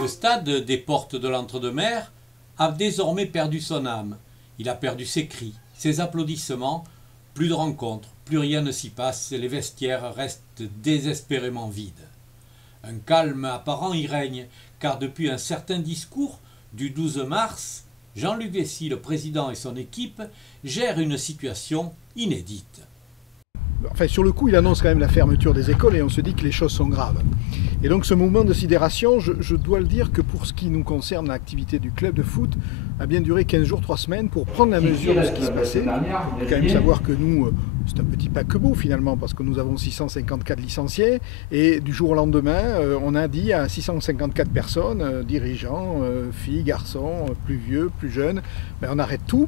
Le stade des Portes de l'Entre-deux-Mers a désormais perdu son âme. Il a perdu ses cris, ses applaudissements. Plus de rencontres, plus rien ne s'y passe et les vestiaires restent désespérément vides. Un calme apparent y règne, car depuis un certain discours du 12 mars, Jean-Luc Vessy, le président et son équipe, gèrent une situation inédite. Enfin, sur le coup, il annonce quand même la fermeture des écoles et on se dit que les choses sont graves. Et donc ce mouvement de sidération, je dois le dire que pour ce qui nous concerne, l'activité du club de foot a bien duré 15 jours, 3 semaines pour prendre la mesure de ce qui se passait. Il faut quand même savoir que nous, c'est un petit paquebot finalement, parce que nous avons 654 licenciés et du jour au lendemain, on a dit à 654 personnes, dirigeants, filles, garçons, plus vieux, plus jeunes, ben on arrête tout.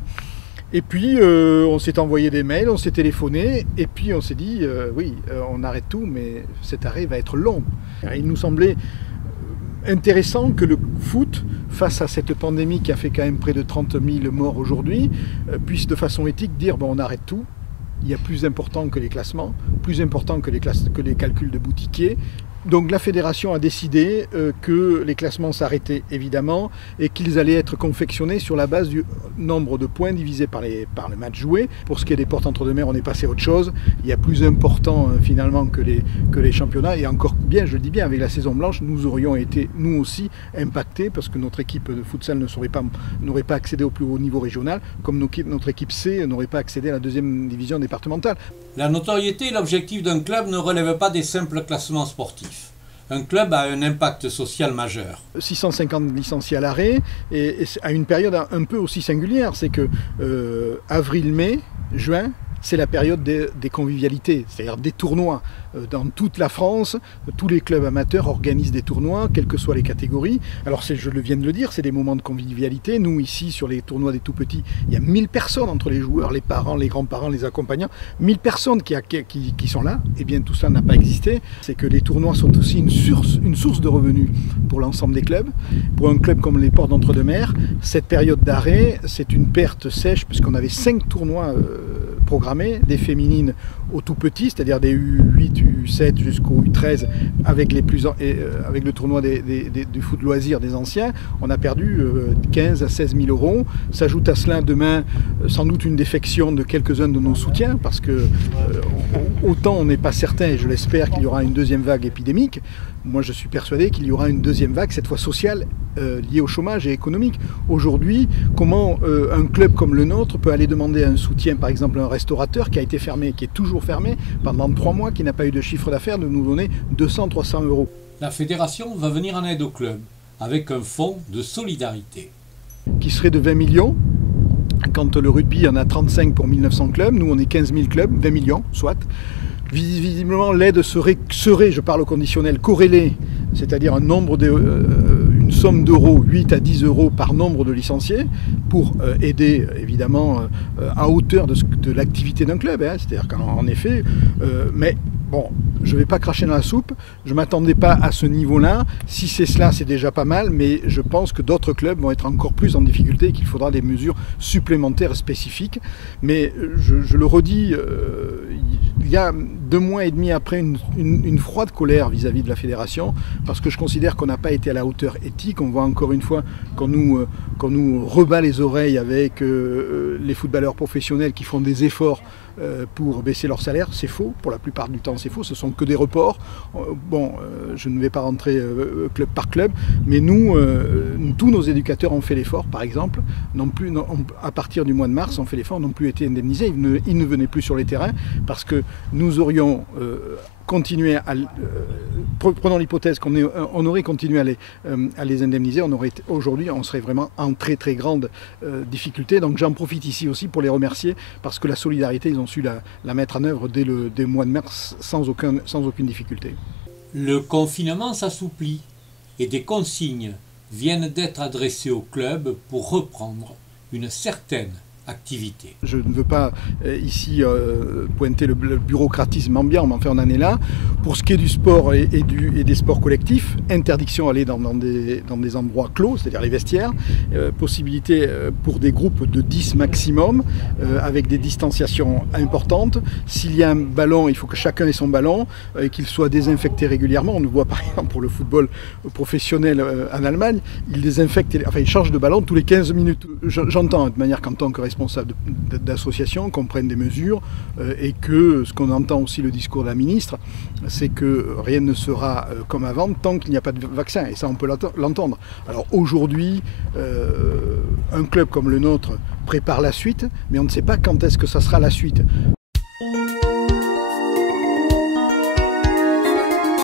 Et puis on s'est envoyé des mails, on s'est téléphoné, et puis on s'est dit, oui, on arrête tout, mais cet arrêt va être long. Il nous semblait intéressant que le foot, face à cette pandémie qui a fait quand même près de 30 000 morts aujourd'hui, puisse de façon éthique dire, bon, on arrête tout. Il y a plus important que les classements, plus important que les calculs de boutiquiers. Donc la fédération a décidé que les classements s'arrêtaient évidemment et qu'ils allaient être confectionnés sur la base du nombre de points divisé par le match joué. Pour ce qui est des Portes Entre-deux-Mers, on est passé à autre chose. Il y a plus important finalement que les championnats. Et encore bien, je le dis bien, avec la saison blanche, nous aurions été nous aussi impactés parce que notre équipe de futsal n'aurait pas accédé au plus haut niveau régional, comme notre équipe C n'aurait pas accédé à la deuxième division départementale. La notoriété et l'objectif d'un club ne relèvent pas des simples classements sportifs. Un club a un impact social majeur. 650 licenciés à l'arrêt et à une période un peu aussi singulière, c'est que avril, mai, juin, c'est la période des convivialités, c'est-à-dire des tournois. Dans toute la France, tous les clubs amateurs organisent des tournois, quelles que soient les catégories. Alors je viens de le dire, c'est des moments de convivialité. Nous, ici, sur les tournois des tout-petits, il y a 1000 personnes entre les joueurs, les parents, les grands-parents, les accompagnants. 1000 personnes qui sont là. Eh bien, tout ça n'a pas existé. C'est que les tournois sont aussi une source de revenus pour l'ensemble des clubs. Pour un club comme les Portes d'Entre-deux-Mers, cette période d'arrêt, c'est une perte sèche, puisqu'on avait 5 tournois programmés, des féminines au tout petit, c'est-à-dire des U8, U7 jusqu'au U13, avec le tournoi du foot loisir des anciens, on a perdu 15 à 16 000 euros. S'ajoute à cela demain sans doute une défection de quelques-uns de nos soutiens, parce que autant on n'est pas certain, et je l'espère, qu'il y aura une deuxième vague épidémique, moi je suis persuadé qu'il y aura une deuxième vague, cette fois sociale, liée au chômage et économique. Aujourd'hui, comment un club comme le nôtre peut aller demander un soutien, par exemple à un restaurateur qui a été fermé, qui est toujours fermé pendant 3 mois, qui n'a pas eu de chiffre d'affaires, de nous donner 200-300 euros. La fédération va venir en aide au club avec un fonds de solidarité. Qui serait de 20 millions. Quand le rugby en a 35 pour 1900 clubs, nous on est 15 000 clubs, 20 millions, soit. Visiblement, l'aide serait, je parle au conditionnel, corrélée, c'est-à-dire une somme d'euros, 8 à 10 euros par nombre de licenciés, pour aider évidemment à hauteur de l'activité d'un club. Hein, c'est-à-dire qu'en effet, mais bon, je ne vais pas cracher dans la soupe, je ne m'attendais pas à ce niveau-là. Si c'est cela, c'est déjà pas mal, mais je pense que d'autres clubs vont être encore plus en difficulté et qu'il faudra des mesures supplémentaires spécifiques. Mais je le redis, il y a 2 mois et demi après une froide colère vis-à-vis de la fédération, parce que je considère qu'on n'a pas été à la hauteur éthique. On voit encore une fois qu'on nous rebat les oreilles avec les footballeurs professionnels qui font des efforts pour baisser leur salaire. C'est faux, pour la plupart du temps c'est faux, ce sont que des reports. Bon, je ne vais pas rentrer club par club, mais nous, tous nos éducateurs ont fait l'effort, par exemple, à partir du mois de mars, ont fait l'effort, n'ont plus été indemnisés, ils ne venaient plus sur les terrains, parce que nous aurions continué prenons l'hypothèse qu'on aurait continué à les indemniser, aujourd'hui on serait vraiment en très très grande difficulté. Donc j'en profite ici aussi pour les remercier, parce que la solidarité, ils ont su la mettre en œuvre dès le mois de mars sans aucune difficulté. Le confinement s'assouplit et des consignes viennent d'être adressées au club pour reprendre une certaine activité. Je ne veux pas ici pointer le bureaucratisme ambiant, mais enfin on en est là. Pour ce qui est du sport et des sports collectifs, interdiction d'aller dans des endroits clos, c'est-à-dire les vestiaires, possibilité pour des groupes de 10 maximum, avec des distanciations importantes. S'il y a un ballon, il faut que chacun ait son ballon, qu'il soit désinfecté régulièrement. On le voit par exemple pour le football professionnel en Allemagne, ils désinfectent, enfin ils changent de ballon tous les 15 minutes. J'entends de manière qu'en tant que responsable d'association qu'on prenne des mesures et que ce qu'on entend aussi le discours de la ministre, c'est que rien ne sera comme avant tant qu'il n'y a pas de vaccin, et ça on peut l'entendre. Alors aujourd'hui, un club comme le nôtre prépare la suite, mais on ne sait pas quand est-ce que ça sera la suite.